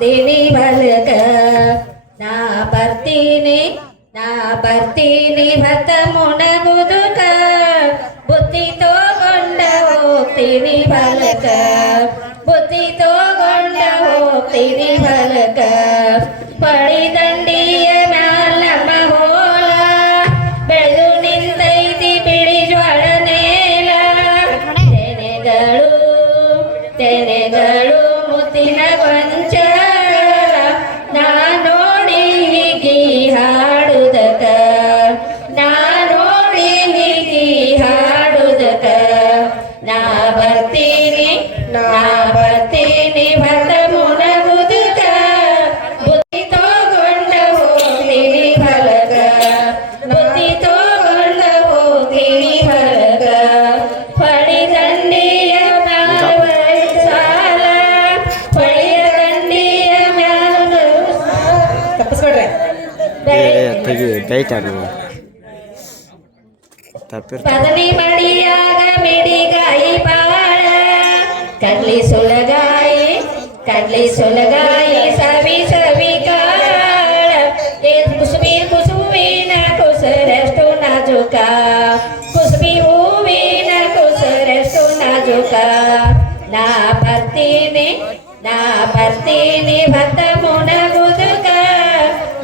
ಹೋಗ್ತೀನಿ ಬಲಕ ನಾ ಬರ್ತೀನಿ ಭತ್ತ ಮುಣಗುದುಕ ಬುದ್ಧಿ ತಗೊಂಡ ಹೋಗ್ತೀನಿ ಬಲಕ ಬುದ್ಧಿ ತಗೊಂಡ ಹೋಗ್ತೀನಿ ಬಲಕ ಪಳಿದಂಡಿಯ ಮ್ಯಾಲ ನಮ್ಮ ಹೋಲ ಬೆಳೆದು ನಿಂತೈತಿ ಬಿಳಿ ಜ್ವಾಳ ನೇಲ ತೆನೆಗಳು ಮುತ್ತಿನ ಗೊಂಚಲ ನಾ ನೋಡಿ ಹೀಗಿ ಹಾಡುದಕ ನಾ ನೋಡಿ ಹೀಗಿ ಹಾಡುದಕ ನಾ ಬರ್ತೀನಿ ಭತ್ತ ಮುಣಗುದುಕ ಬುದ್ಧಿ ತಗೊಂಡ ಹೋಗ್ತೀನಿ ಬಲಕ ಬುದ್ಧಿ ತಗೊಂಡ ಹೋಗ್ತೀನಿ ಬಲಕ ಪಳಿದಂಡಿಯ ಮ್ಯಾಲ ಸಾಲ ಪಳಿಯ ದಂಡಿಯ ಮ್ಯಾಲ ತಪ್ಪಿಸ್ಕೊಡ್ರೆ ಪದನಿ ಮಡಿಯಾಗ ಮಿಡಿಗಾಯಿ ಬಾಳ ಕಡ್ಲಿ ಸುಲಗಾಯಿ ಸವಿ ಕಾಳ ಕುಸುಬಿನ ಕುಸರಷ್ಟು ನಾಜುಕ ಕುಸುಬಿ ಹೂವಿನ ಕುಸರಷ್ಟು ನಾಜುಕ ನಾ ಬರ್ತೀನಿ ಭತ್ತ ಮುಣಗುದುಕ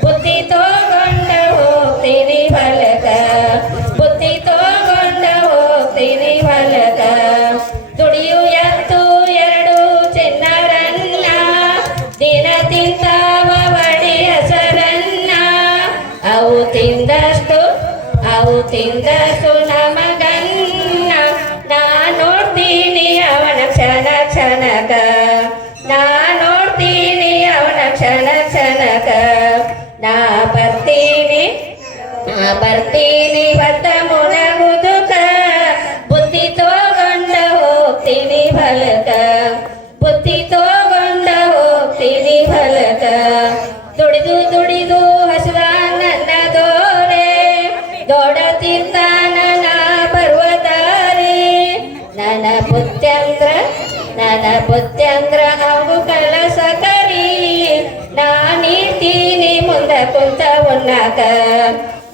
ಬುದ್ಧಿ ತಗೊಂಡ ಹೋಗ್ತೀನಿ ಬಲಕ ಬುದ್ಧಿ ತಗೊಂಡ ಹೋಗ್ತೀನಿ ಬಲಕ ದುಡಿಯು ಎತ್ತು ಎರಡು ಚಿನ್ನರನ್ನ ದಿನ ತಿಂತಾವ ಬಡಿ ಹಸರನ್ನ ಅವು ತಿಂದಷ್ಟು ನಮಗನ್ನ ನಾ ನೋಡ್ತೀನಿ ಅವನ ಕ್ಷಣಕ ನಾ ನೋಡ್ತೀನಿ ಅವನ ಕ್ಷಣಕ ನಾ ಬರ್ತೀನಿ ಭತ್ತ ಮುಣಗುದುಕ ಬುದ್ಧಿ ತಗೊಂಡ ಹೋಗ್ತೀನಿ ಬಲಕ ಬುದ್ಧಿ ತಗೊಂಡ ಹೋಗ್ತೀನಿ ಬಲಕ ದುಡಿದು ಹಸುವ ನನ್ನ ದೋರೆ ದೊಡ ತೀರ್ಥಾನ ನಾ ಪರ್ವತಾರಿ ನನ್ನ ಪುತ್ಯಂದ್ರ ಅವು ಕಲಸ ಕರಿ ನಾ ನೀಡ್ತೀನಿ ಮುಂದ ಕುಂತ ಉಣ್ಣಾಕ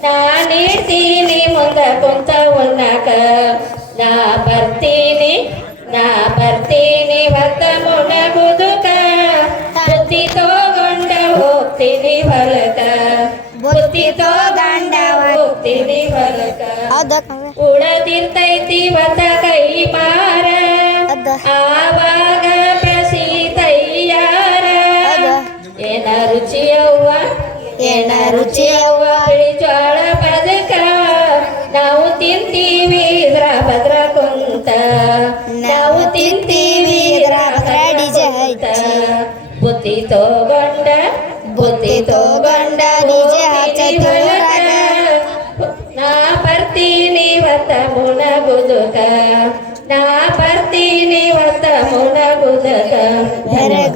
ನಾ ನೀಡ್ತೀನಿ ಮುಂದ ಕುಂತ ಉಣ್ಣಾಕ ನಾ ಬರ್ತೀನಿ ಭತ್ತ ಮುಣಗುದುಕ ಬುದ್ಧಿ ತಗೊಂಡ ಹೋಗ್ತೀನಿ ಬಲಕ ಬುದ್ಧಿ ತಗೊಂಡ ಹೋಗ್ತೀನಿ ಬಲಕ ಉಳದಿರ್ತೈತಿ ಭತ್ತ ಕೈ ಮಾರ ಆವಾಗ ಪ್ರಸಿ ತಯ್ಯಾರ ಏನ ರುಚಿಯವ್ವ ಬಿಳಿ ಜ್ವಾಳ ಬದಕ ನಾವು ತಿಂತೀವಿ ಇದ್ರ ಭದ್ರ ಕುಂತ ನಾವು ತಿಂತೀವಿ ಇದ್ರ ಕುಂತ ಬುದ್ಧಿ ತಗೊಂಡ ನಿಜ ನಾ ಬರ್ತೀನಿ ಭತ್ತ ಮುಣಗುದುಕ ನಾ ಬರ್ತೀನಿ ಭತ್ತ ಮುಣಗುದುಕ